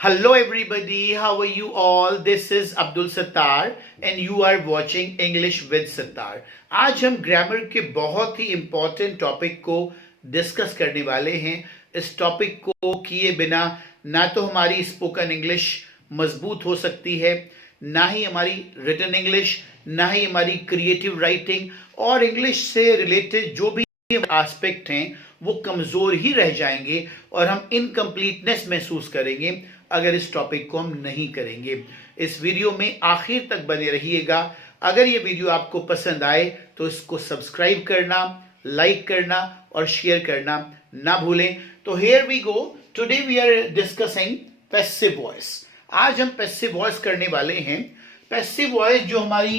Hello everybody, how are you all? This is Abdul Sattar and you are watching English with Sattar. आज हम grammar के बहुत ही important topic को discuss करने वाले हैं। इस टॉपिक को किए बिना ना तो हमारी स्पोकन इंग्लिश मजबूत हो सकती है, ना ही हमारी रिटन इंग्लिश, ना ही हमारी क्रिएटिव राइटिंग और इंग्लिश से रिलेटेड जो भी एस्पेक्ट हैं वो कमज़ोर ही रह जाएंगे और हम इनकम्प्लीटनेस महसूस करेंगे अगर इस टॉपिक को हम नहीं करेंगे। इस वीडियो में आखिर तक बने रहिएगा। अगर ये वीडियो आपको पसंद आए तो इसको सब्सक्राइब करना, लाइक करना और शेयर करना ना भूलें। तो here we go, today we are discussing passive voice. आज हम पैसिव वॉइस करने वाले हैं। पैसिव वॉइस जो हमारी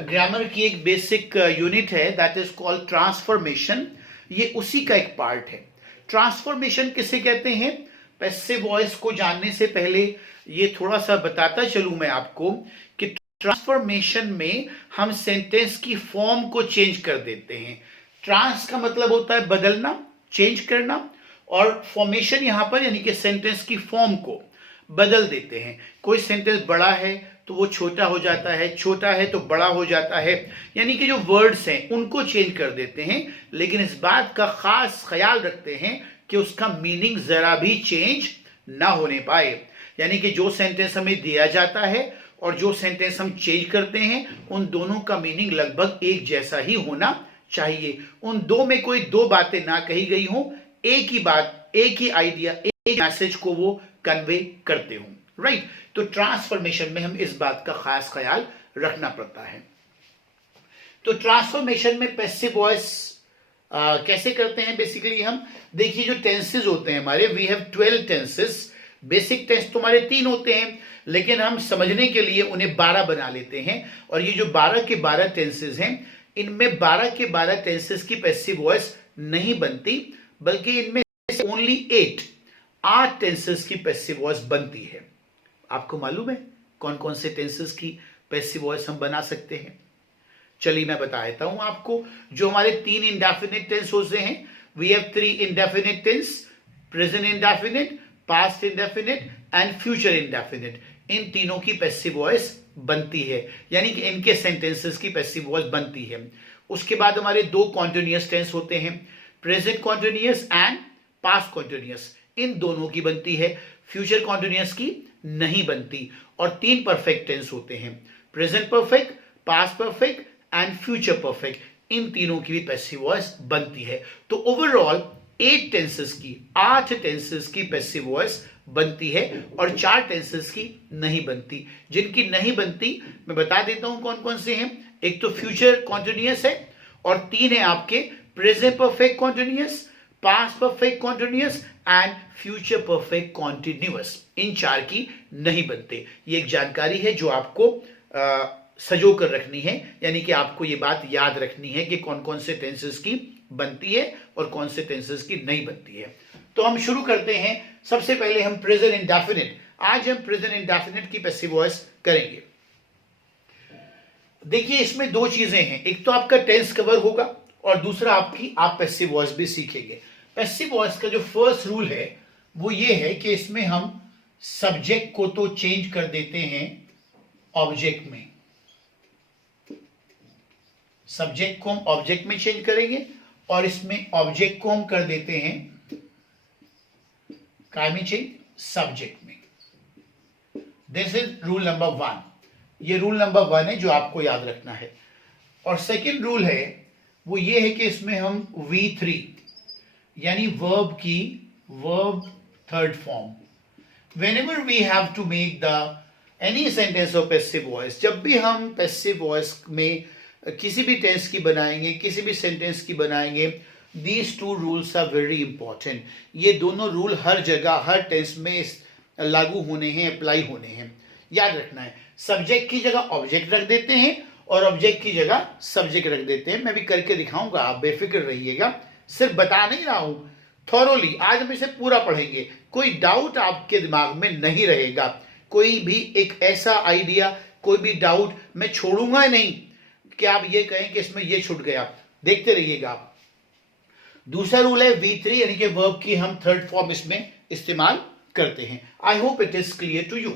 ग्रामर की एक बेसिक यूनिट है, दैट इज कॉल्ड ट्रांसफॉर्मेशन। ये उसी का एक पार्ट है। ट्रांसफॉर्मेशन किसे कहते हैं? पैसिव वॉइस को जानने से पहले ये थोड़ा सा बताता चलूं मैं आपको कि ट्रांसफॉर्मेशन में हम सेंटेंस की फॉर्म को चेंज कर देते हैं। ट्रांस का मतलब होता है बदलना, चेंज करना, और फॉर्मेशन यहां पर यानी कि सेंटेंस की फॉर्म को बदल देते हैं। कोई सेंटेंस बड़ा है तो वो छोटा हो जाता है, छोटा है तो बड़ा हो जाता है, यानी कि जो वर्ड्स हैं उनको चेंज कर देते हैं, लेकिन इस बात का खास ख्याल रखते हैं कि उसका मीनिंग जरा भी चेंज ना होने पाए। यानी कि जो सेंटेंस हमें दिया जाता है और जो सेंटेंस हम चेंज करते हैं उन दोनों का मीनिंग लगभग एक जैसा ही होना चाहिए। उन दो में कोई दो बातें ना कही गई हों, एक ही बात, एक ही आइडिया, एक मैसेज को वो कन्वे करते हों। राइट? तो ट्रांसफॉर्मेशन में हम इस बात का खास ख्याल रखना पड़ता है। तो ट्रांसफॉर्मेशन में पैसिव वॉइस कैसे करते हैं? बेसिकली हम देखिए, जो टेंसेस होते हैं हमारे, we have 12 tenses. Basic tense तो हमारे 3 होते हैं, लेकिन हम समझने के लिए उन्हें 12 बना लेते हैं। और ये जो 12 के 12 टेंसेस हैं, इनमें 12 के 12 टेंसेस की पैसिव वॉइस नहीं बनती, बल्कि इनमें ओनली 8 टेंसेस की पैसिव वॉइस बनती है। आपको मालूम है कौन कौन से टेंसेस की पैसिव वॉइस हम बना सकते हैं? चलिए मैं बता देता हूं आपको। जो हमारे 3 इंडेफिनिट टेंस होते हैं, we have 3 indefinite tense, present indefinite, past indefinite and future indefinite. इन तीनों की पैसिव वॉइस बनती है, यानी कि इनके सेंटेंसेस की पैसिव वॉइस बनती है। उसके बाद हमारे 2 कॉन्टिन्यूअस टेंस होते हैं, present continuous and past continuous. इन दोनों की बनती है, फ्यूचर कॉन्टिन्यूअस की नहीं बनती। और 3 परफेक्ट टेंस होते हैं, present perfect, past perfect and future perfect. इन तीनों की भी पैसिव वॉइस बनती है। तो ओवरऑल 8 टेंसेस की, 8 टेंसेस की पैसिव वॉइस बनती है और 4 टेंसेस की नहीं बनती। जिनकी नहीं बनती मैं बता देता हूं कौन कौन से हैं। एक तो फ्यूचर कॉन्टिन्यूअस है, और 3 है आपके present perfect continuous, past perfect continuous and future perfect continuous. इन 4 की नहीं बनते। ये एक जानकारी है जो आपको सजो कर रखनी है, यानी कि आपको ये बात याद रखनी है कि कौन कौन से टेंसेस की बनती है और कौन से टेंसेस की नहीं बनती है। तो हम शुरू करते हैं। सबसे पहले हम प्रेजेंट इंडेफिनिट, आज हम प्रेजेंट इंडेफिनिट की पैसिव वॉइस करेंगे। देखिए, इसमें 2 चीजें हैं, एक तो आपका टेंस कवर होगा और दूसरा आप पैसिव वॉइस भी सीखेंगे। पैसिव वॉइस का जो फर्स्ट रूल है वो ये है कि इसमें हम सब्जेक्ट को तो चेंज कर देते हैं ऑब्जेक्ट में, सब्जेक्ट को हम ऑब्जेक्ट में चेंज करेंगे और इसमें ऑब्जेक्ट को हम कर देते हैं काय में चेंज? सब्जेक्ट में। This is rule number 1। ये रूल नंबर 1 है जो आपको याद रखना है। और सेकेंड रूल है वो ये है कि इसमें हम V3 यानी verb third form, whenever we have to make the any sentence of passive voice, जब भी हम पैसिव वॉइस में किसी भी टेंस की बनाएंगे, किसी भी सेंटेंस की बनाएंगे, these 2 rules are very important। ये दोनों रूल हर जगह, हर टेंस में लागू होने हैं, अप्लाई होने हैं। याद रखना है, सब्जेक्ट की जगह ऑब्जेक्ट रख देते हैं और ऑब्जेक्ट की जगह सब्जेक्ट रख देते हैं। मैं भी करके दिखाऊंगा, आप बेफिक्र रहिएगा। सिर्फ बता नहीं रहा हूं, थॉरोली आज हम इसे पूरा पढ़ेंगे। कोई डाउट आपके दिमाग में नहीं रहेगा, कोई भी एक ऐसा आइडिया, कोई भी डाउट मैं छोड़ूंगा नहीं कि आप ये कहें कि इसमें ये छूट गया। देखते रहिएगा आप। दूसरा रूल है V3 यानी कि वर्ब की हम थर्ड फॉर्म इसमें इस्तेमाल करते हैं। I hope it is clear to you.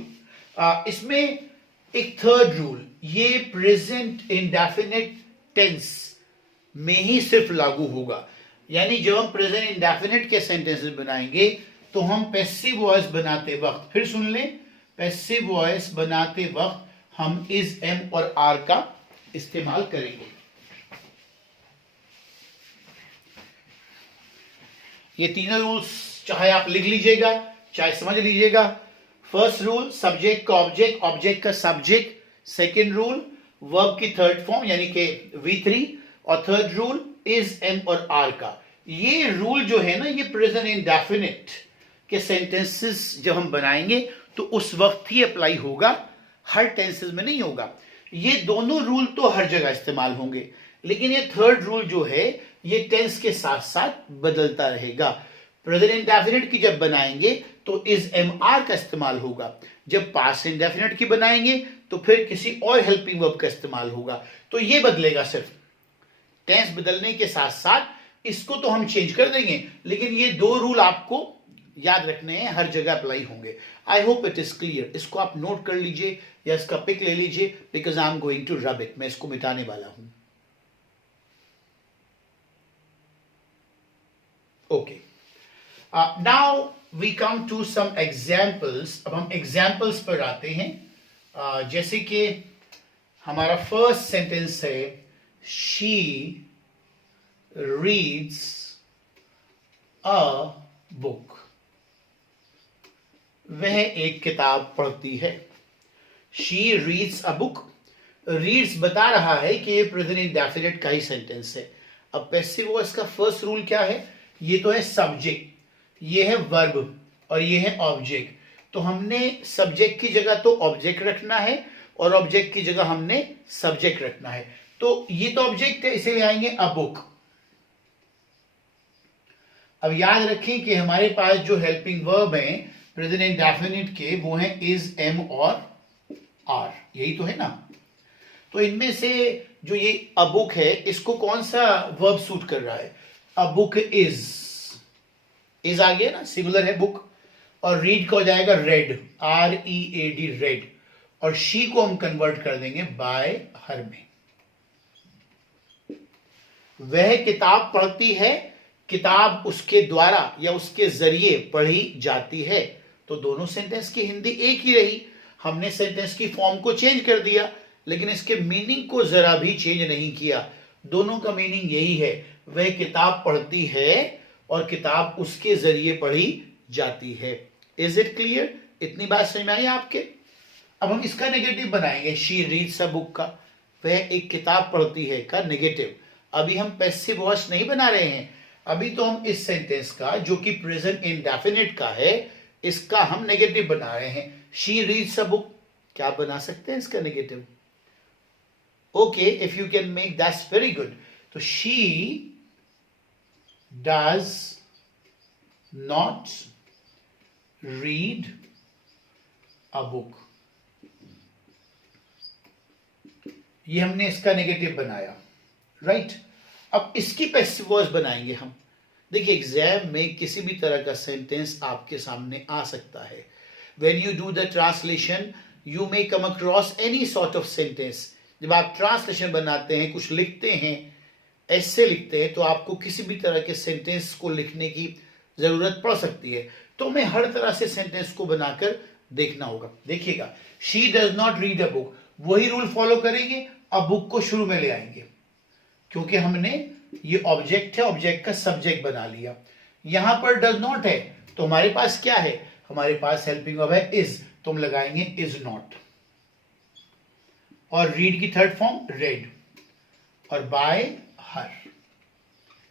इसमें एक थर्ड रूल, ये प्रेजेंट इंडेफिनिट टेंस में ही सिर्फ लागू होगा। यानी जब हम प्रेजेंट इंडेफिनिट के सेंटेंसेस बनाएंगे तो हम पैसिव वॉइस बनाते वक्त, फिर सुन लें, पैसिव वॉइस बनाते वक्त हम इज, एम और आर का इस्तेमाल करेंगे। ये तीनों रूल्स चाहे आप लिख लीजिएगा चाहे समझ लीजिएगा। फर्स्ट रूल, सब्जेक्ट का ऑब्जेक्ट, ऑब्जेक्ट का सब्जेक्ट। सेकेंड रूल, वर्ब की थर्ड फॉर्म यानी कि V3। और थर्ड रूल, इज, एम और आर का। ये रूल जो है ना, ये प्रेजेंट इंडेफिनिट के सेंटेंसेस जब हम बनाएंगे तो उस वक्त ही अप्लाई होगा, हर टेंसेस में नहीं होगा। ये दोनों रूल तो हर जगह इस्तेमाल होंगे, लेकिन ये थर्ड रूल जो है ये टेंस के साथ साथ बदलता रहेगा। प्रेजेंट इंडेफिनिट की जब बनाएंगे तो इज, एम, आर का इस्तेमाल होगा। जब पास्ट इंडेफिनिट की बनाएंगे तो फिर किसी और हेल्पिंग वर्ब का इस्तेमाल होगा। तो ये बदलेगा, सिर्फ टेंस बदलने के साथ साथ इसको तो हम चेंज कर देंगे, लेकिन ये दो रूल आपको याद रखने हैं, हर जगह अप्लाई होंगे। आई होप इट इज क्लियर। इसको आप नोट कर लीजिए या इसका पिक ले लीजिए, because I am going to rub it. मैं इसको मिटाने वाला हूं। Okay, now we come to some examples. अब हम एग्जाम्पल्स पर आते हैं। जैसे कि हमारा फर्स्ट सेंटेंस है, शी रीड्स अ बुक। वह एक किताब पढ़ती है। She reads a book. Reads बता रहा है कि ये प्रेजेंट इंडेफिनिट का ही सेंटेंस है। अब पैसिव वॉइस का फर्स्ट रूल क्या है? ये तो है सब्जेक्ट, ये है वर्ब और ये है ऑब्जेक्ट। तो हमने सब्जेक्ट की जगह तो ऑब्जेक्ट रखना है और ऑब्जेक्ट की जगह हमने सब्जेक्ट रखना है। तो ये तो ऑब्जेक्ट है, इसे ले आएंगे अ बुक। अब याद रखें कि हमारे पास जो हेल्पिंग वर्ब है प्रेजेंट इंडेफिनिट के, वो है इज, एम और आर। यही तो है ना। तो इनमें से जो ये अ बुक है, इसको कौन सा वर्ब सूट कर रहा है? अ बुक इज आ गया ना, सिंगुलर है बुक। और रीड का हो जाएगा रेड, READ, रेड। और शी को हम कन्वर्ट कर देंगे बाय हर में। वह किताब पढ़ती है, किताब उसके द्वारा या उसके जरिए पढ़ी जाती है। तो दोनों सेंटेंस की हिंदी एक ही रही। हमने सेंटेंस की फॉर्म को चेंज कर दिया, लेकिन इसके मीनिंग को जरा भी चेंज नहीं किया। दोनों का मीनिंग यही है, वह किताब पढ़ती है और किताब उसके जरिए पढ़ी जाती है। Is it clear? इतनी बात समझ में आई आपके? अब हम इसका नेगेटिव बनाएंगे। शी रीड्स अ बुक का, वह एक किताब पढ़ती है का नेगेटिव। अभी हम पैसिव वॉइस नहीं बना रहे हैं, अभी तो हम इस सेंटेंस का जो कि प्रेजेंट इंडेफिनिट का है, इसका हम नेगेटिव बना रहे हैं। शी रीड्स अ बुक, क्या बना सकते हैं इसका negative? Okay, if you can make, that's very good. तो she does not read a book, ये हमने इसका नेगेटिव बनाया, राइट। अब इसकी पैसिव वॉइस बनाएंगे हम। देखिए, एग्जाम में किसी भी तरह का सेंटेंस आपके सामने आ सकता है। When you do the translation you may come across any sort of sentence. जब आप ट्रांसलेशन बनाते हैं, कुछ लिखते हैं, ऐसे लिखते हैं, तो आपको किसी भी तरह के सेंटेंस को लिखने की जरूरत पड़ सकती है। तो हमें हर तरह से सेंटेंस को बनाकर देखना होगा। देखिएगा, she does not read a book, वही रूल फॉलो करेंगे। अब बुक को शुरू में ले आएंगे, क्योंकि हमने ये ऑब्जेक्ट है, ऑब्जेक्ट का सब्जेक्ट बना लिया। यहां पर डज नॉट है, तो हमारे पास क्या है? हमारे पास हेल्पिंग वर्ब है इज, तो हम लगाएंगे इज नॉट। और रीड की थर्ड फॉर्म रेड, और बाय हर,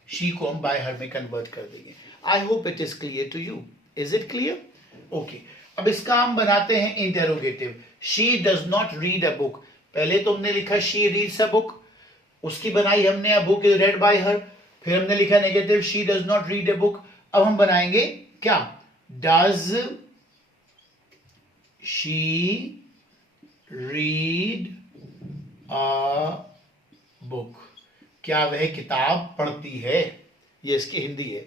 शी को हम बाय हर में कन्वर्ट कर देंगे। I hope it is clear to you. Is it clear? Okay, अब इसका हम बनाते हैं interrogative. She does not read a book, पहले तो हमने लिखा शी रीड्स अ बुक, उसकी बनाई हमने a book is red bye हर। फिर हमने लिखा negative, she does not read a book. अब हम बनाएंगे क्या? Does she read a book, क्या वह किताब पढ़ती है? ये इसकी हिंदी है।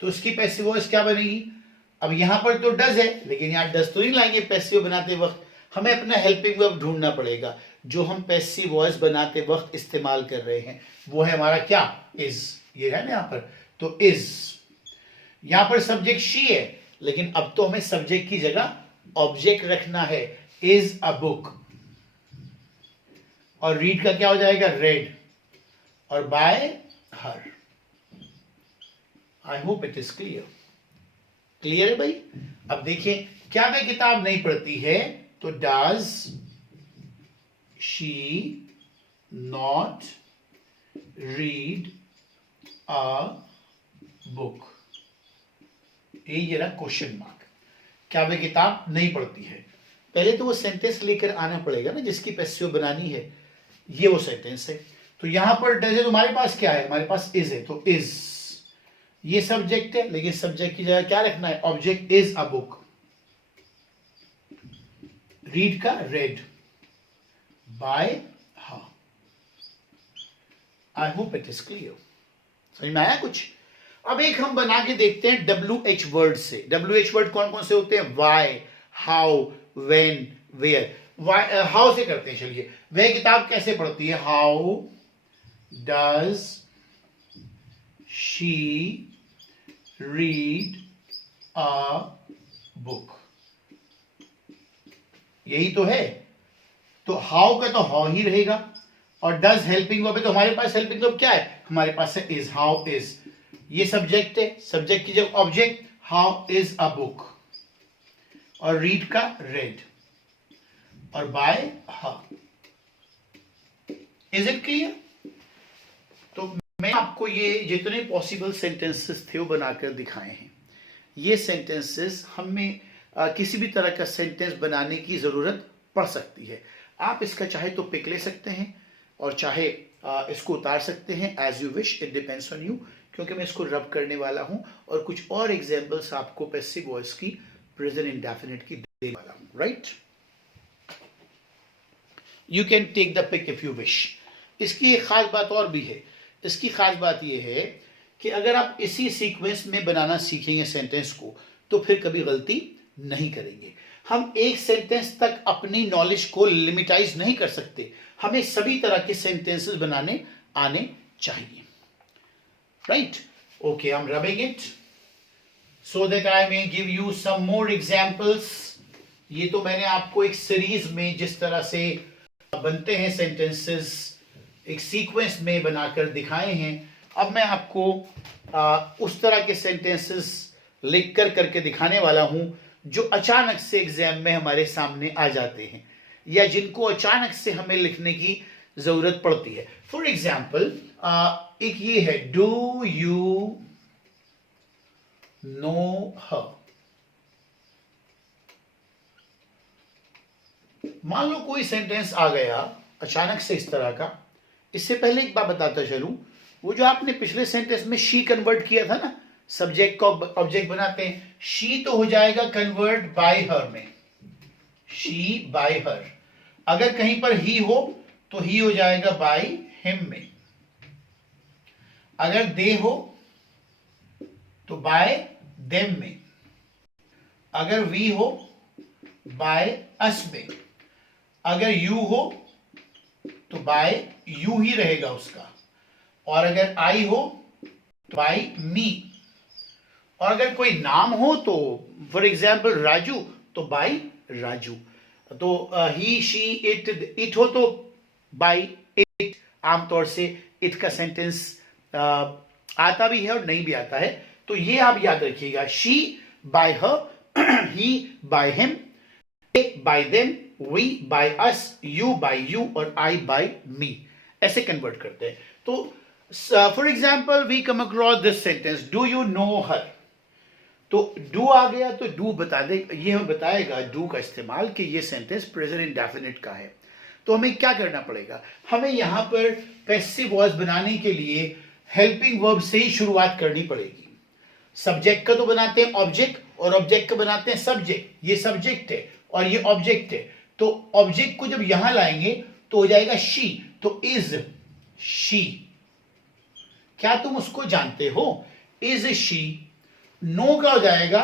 तो इसकी पैसिव वॉइस क्या बनेगी? अब यहां पर तो डज है, लेकिन यहां डज तो नहीं लाएंगे पैसिव बनाते वक्त, हमें अपना हेल्पिंग वर्ब ढूंढना पड़ेगा। जो हम पैसिव वॉइस बनाते वक्त इस्तेमाल कर रहे हैं वो है हमारा क्या, इज। ये है ना यहां पर, तो इज। यहां पर सब्जेक्ट शी है, लेकिन अब तो हमें सब्जेक्ट की जगह ऑब्जेक्ट रखना है, इज अ बुक। और रीड का क्या हो जाएगा, रेड। और by her. I hope it is clear. Clear है भाई। अब देखिए, क्या वह किताब नहीं पढ़ती है, तो does she not read a book. ये जरा क्वेश्चन मार्क। क्या वह किताब नहीं पढ़ती है, पहले तो वो सेंटेंस लेकर आना पड़ेगा ना जिसकी पैसिव बनानी है। ये वो सेंटेंस है। तो यहां पर डज है, तो हमारे पास क्या है, हमारे पास इज है, तो इज। ये सब्जेक्ट है, लेकिन सब्जेक्ट की जगह क्या रखना है, object is a book. Read का रेड, बाय हा। आई होप इट इज क्लियर। समझ में आया कुछ। अब एक हम बना के देखते हैं WH वर्ड से। WH वर्ड कौन कौन से होते हैं, why, how, when, where. How से करते हैं, चलिए। वह किताब कैसे पढ़ती है, how does she read a book. यही तो है। तो हाउ का तो हाउ ही रहेगा, और डज हेल्पिंग वर्ब है, तो हमारे पास हेल्पिंग वर्ब क्या है, हमारे पास है इज, हाउ इज। ये सब्जेक्ट है, सब्जेक्ट की जगह object, how is a book. और रीड का रेड, और बाय हा। Is it clear. तो मैं आपको ये जितने पॉसिबल सेंटेंसेस थे वो बनाकर दिखाए हैं। ये सेंटेंसेस हमें किसी भी तरह का सेंटेंस बनाने की जरूरत पड़ सकती है। आप इसका चाहे तो पिक ले सकते हैं और चाहे इसको उतार सकते हैं, as you wish, it depends on you. क्योंकि मैं इसको रब करने वाला हूं और कुछ और एग्जाम्पल्स आपको पैसिव वॉइस की, प्रेजेंट इंडेफिनिट की देने वाला हूं, right. You can take the pic if you wish. इसकी एक खास बात और भी है। इसकी खास बात यह है कि अगर आप इसी सीक्वेंस में बनाना सीखेंगे सेंटेंस को, तो फिर कभी गलती नहीं करेंगे। हम एक सेंटेंस तक अपनी नॉलेज को लिमिटाइज नहीं कर सकते, हमें सभी तरह के सेंटेंसेस बनाने आने चाहिए, right. Okay, I am rubbing it so that I may give you some more examples. ये तो मैंने आपको एक सीरीज में जिस तरह से बनते हैं सेंटेंसेस, एक सीक्वेंस में बनाकर दिखाए हैं। अब मैं आपको उस तरह के सेंटेंसेस लिख कर करके दिखाने वाला हूं जो अचानक से एग्जाम में हमारे सामने आ जाते हैं, या जिनको अचानक से हमें लिखने की जरूरत पड़ती है। फॉर एग्जाम्पल, एक ये है, डू यू नो हर। मान लो कोई सेंटेंस आ गया अचानक से इस तरह का। इससे पहले एक बात बताता चलूं, वो जो आपने पिछले सेंटेंस में शी कन्वर्ट किया था ना, सब्जेक्ट को ऑब्जेक्ट बनाते हैं, शी तो हो जाएगा कन्वर्ट बाय हर में, शी बाय हर। अगर कहीं पर ही हो तो ही हो जाएगा बाय हिम में। अगर दे हो तो बाय देम में। अगर वी हो बाय अस में। अगर यू हो तो बाय यू ही रहेगा उसका। और अगर आई हो तो बाय मी। और अगर कोई नाम हो तो फॉर एग्जाम्पल राजू, तो बाय राजू। तो ही, शी, इट हो तो बाय इट। आमतौर से इट का सेंटेंस आता भी है और नहीं भी आता है, तो ये आप याद रखिएगा। She by her, he by him, they by them, we by us, you by you, और आई बाय मी। ऐसे कन्वर्ट करते हैं। तो for example we come across this sentence, do you know her. तो डू आ गया तो do बता दे, ये हमें बताएगा डू का इस्तेमाल कि ये सेंटेंस प्रेजेंट इंडेफिनिट का है। तो हमें क्या करना पड़ेगा, हमें यहां पर पैसिव वॉइस बनाने के लिए हेल्पिंग वर्ब से ही शुरुआत करनी पड़ेगी। सब्जेक्ट का तो बनाते हैं ऑब्जेक्ट, और ऑब्जेक्ट का बनाते हैं सब्जेक्ट। ये सब्जेक्ट है और ये ऑब्जेक्ट है। तो ऑब्जेक्ट को जब यहां लाएंगे तो हो जाएगा शी, तो इज शी। क्या तुम उसको जानते हो, इज शी। नो का हो जाएगा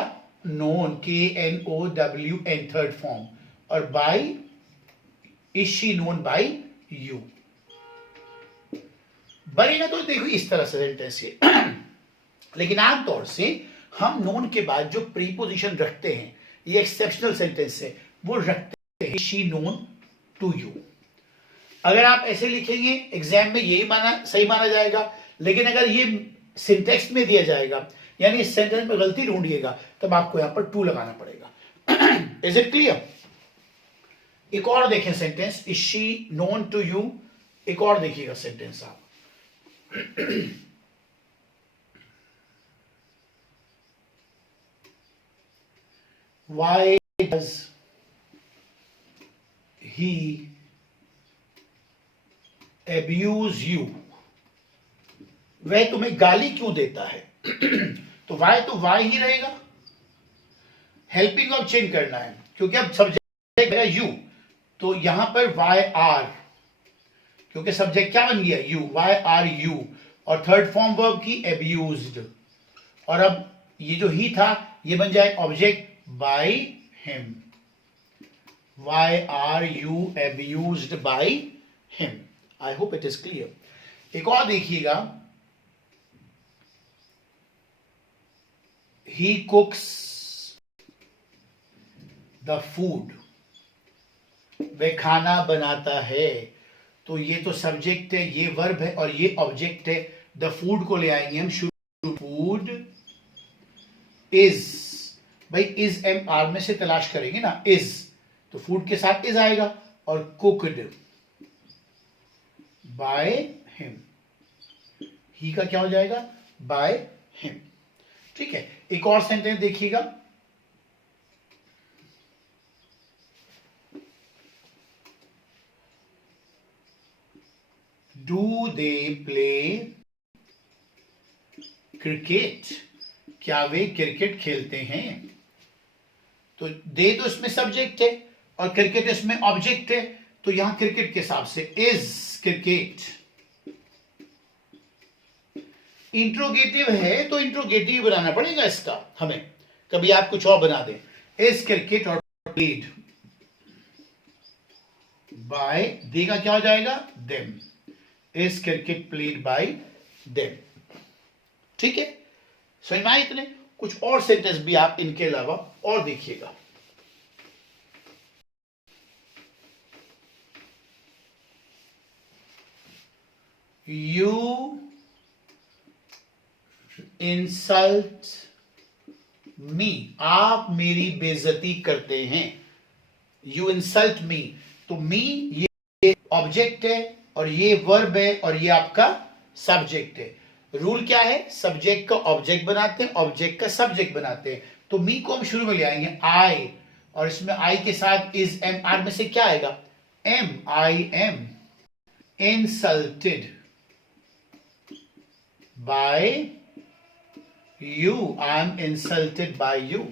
नोन, KNOWN थर्ड फॉर्म, और by is she known by you. बनेगा तो देखो इस तरह से सेंटेंस ये लेकिन आमतौर से हम नोन के बाद जो प्रीपोजिशन रखते हैं, ये एक्सेप्शनल सेंटेंस है, वो रखते हैं शी नोन टू यू। अगर आप ऐसे लिखेंगे एग्जाम में यही सही माना जाएगा, लेकिन अगर ये सिंटेक्स में दिया जाएगा यानी इस सेंटेंस में गलती ढूंढिएगा तब आपको यहां पर टू लगाना पड़ेगा। Is it clear? एक और देखें sentence, is she known to you. एक और देखिएगा सेंटेंस आप, why does he abuse you? वह तुम्हें गाली क्यों देता है? तो वाई तो वाई ही रहेगा, हेल्पिंग वर्ब चेंज करना है क्योंकि अब सब्जेक्ट है यू, तो यहां पर वाई आर, क्योंकि सब्जेक्ट क्या बन गया? यू, वाई आर यू, और थर्ड फॉर्म वर्ब की एब्यूज्ड, और अब ये जो ही था ये बन जाए object by him. Why are you abused by him. I hope it is clear. एक और देखिएगा, he cooks the food, वह खाना बनाता है, तो ये तो सब्जेक्ट है, ये वर्ब है और ये ऑब्जेक्ट है। द फूड को ले आएंगे हम शुरू, फूड इज, भाई इज एम आर में से तलाश करेंगे ना, इज तो फूड के साथ इज आएगा, और कुकड बाय हिम, ही का क्या हो जाएगा? By him. ठीक है, एक और सेंटेंस देखिएगा, डू दे प्ले क्रिकेट? क्या वे क्रिकेट खेलते हैं? तो दे तो इसमें सब्जेक्ट है और क्रिकेट इसमें ऑब्जेक्ट है, तो यहां क्रिकेट के हिसाब से इज क्रिकेट। इंट्रोगेटिव है तो इंट्रोगेटिव बनाना पड़ेगा इसका हमें, कभी आप कुछ और बना दें। इज क्रिकेट और प्लेड बाय, देगा क्या हो जाएगा? Them. Is cricket played by them. ठीक है, समझ में आए? इतने कुछ और सेंटेंस भी आप इनके अलावा और देखिएगा। यू इंसल्ट मी, आप मेरी बेइज्जती करते हैं। यू इंसल्ट मी, तो मी ये ऑब्जेक्ट है और ये वर्ब है और ये आपका सब्जेक्ट है। रूल क्या है? सब्जेक्ट का ऑब्जेक्ट बनाते हैं, ऑब्जेक्ट का सब्जेक्ट बनाते हैं। तो मी को हम शुरू में ले आएंगे आई, और इसमें आई के साथ इज एम आर में से क्या आएगा? Am, I am insulted by you, I am insulted by you.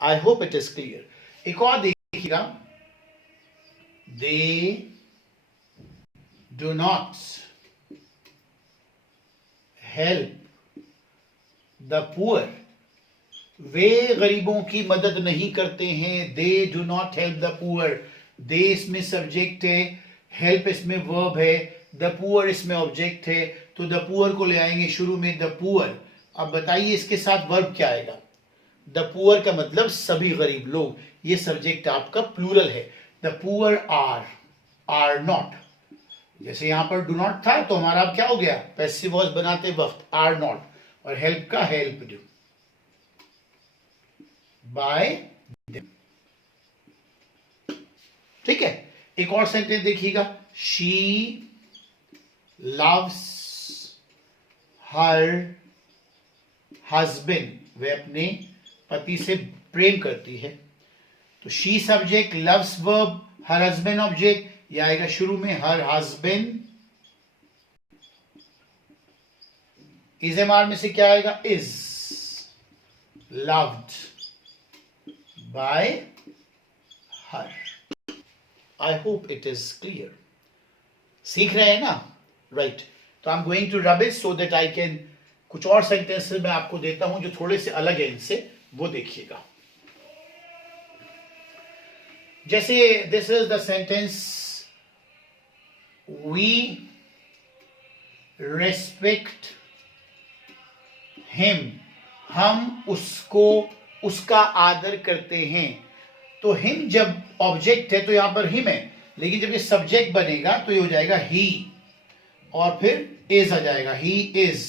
I hope it is clear. एक और देखिएगा, they do not help the poor, वे गरीबों की मदद नहीं करते हैं। they do not help the poor, they इसमें सब्जेक्ट है, help इसमें वर्ब है, the poor इसमें ऑब्जेक्ट है, तो the poor को ले आएंगे शुरू में, the poor। अब बताइए इसके साथ वर्ब क्या आएगा? द पुअर का मतलब सभी गरीब लोग, ये सब्जेक्ट आपका प्लूरल है। द पुअर आर नॉट, जैसे यहां पर डू नॉट था तो हमारा अब क्या हो गया? पैसिव वॉइस बनाते वक्त आर नॉट, और हेल्प का हेल्प्ड बाय देम। ठीक है, एक और सेंटेंस देखिएगा, शी लव्स हर हस्बैंड, वह अपने पति से प्रेम करती है। तो she subject, loves verb, her husband object, यह आएगा शुरू में her husband. Is am are में से क्या आएगा? Is loved by her. I hope it is clear. सीख रहे हैं ना? राइट। तो I am going to rub it so that I can, कुछ और सेंटेंसेस मैं आपको देता हूं जो थोड़े से अलग है इनसे, वो देखिएगा। जैसे this is the sentence, we respect him, हम उसको, उसका आदर करते हैं। तो हिम जब ऑब्जेक्ट है तो यहां पर हिम है, लेकिन जब ये सब्जेक्ट बनेगा तो ये हो जाएगा ही, और फिर इज आ जाएगा। He is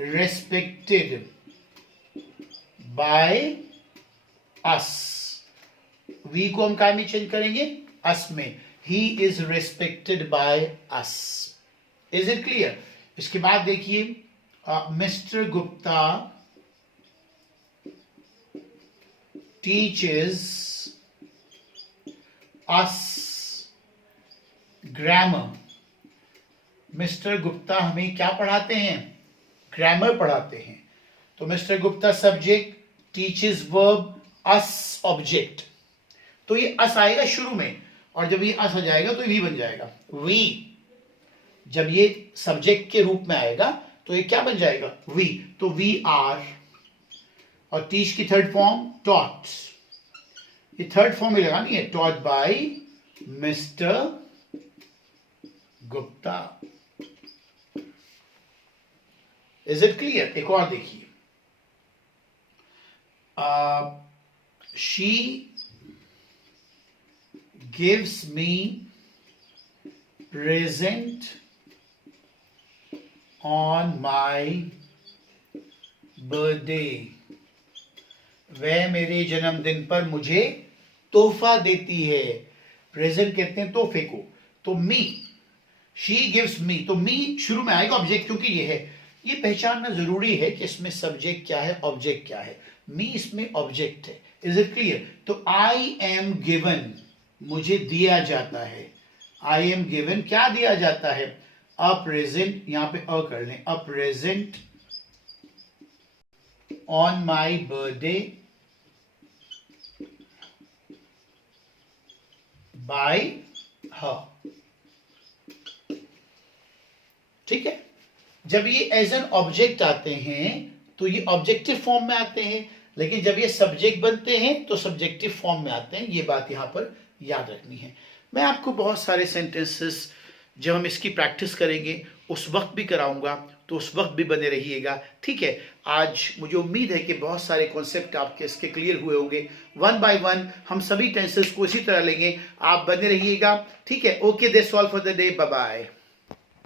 respected by us. We को हम क्या में चेंज करेंगे? अस में। He is respected by us. Is it clear? इसके बाद देखिए, mister Gupta teaches us grammar. Mister Gupta हमें क्या पढ़ाते हैं? ग्रामर पढ़ाते हैं। तो mister Gupta subject, teaches verb, us object. तो ये अस आएगा शुरू में, और जब ये अस आ जाएगा तो वी बन जाएगा। वी जब ये सब्जेक्ट के रूप में आएगा तो ये क्या बन जाएगा? वी। तो वी आर, और टीच की थर्ड फॉर्म टॉट। ये थर्ड फॉर्म में लगानी है, taught by mister Gupta. Is it clear? एक और देखिए, she gives me present on my birthday. वह मेरे जन्मदिन पर मुझे तोहफा देती है। प्रेजेंट कहते हैं तोहफे को। तो मी, शी गिव्स मी, तो मी शुरू में आएगा ऑब्जेक्ट, क्योंकि ये है। ये पहचानना जरूरी है कि इसमें सब्जेक्ट क्या है, ऑब्जेक्ट क्या है। मी इसमें ऑब्जेक्ट है। Is it clear? तो आई एम गिवन, मुझे दिया जाता है। आई एम गिवन, क्या दिया जाता है? अ प्रेजेंट, यहां पे अ कर लें, a present on my birthday bye हर। ठीक है? जब ये एज एन ऑब्जेक्ट आते हैं तो ये ऑब्जेक्टिव फॉर्म में आते हैं, लेकिन जब ये सब्जेक्ट बनते हैं तो सब्जेक्टिव फॉर्म में आते हैं। ये बात यहां पर याद रखनी है। मैं आपको बहुत सारे सेंटेंसेस जब हम इसकी प्रैक्टिस करेंगे उस वक्त भी कराऊंगा, तो उस वक्त भी बने रहिएगा। ठीक है? आज मुझे उम्मीद है कि बहुत सारे कॉन्सेप्ट आपके इसके क्लियर हुए होंगे। वन बाय वन हम सभी टेंसेस को इसी तरह लेंगे। आप बने रहिएगा। ठीक है? Okay, that's all for the day. Bye bye.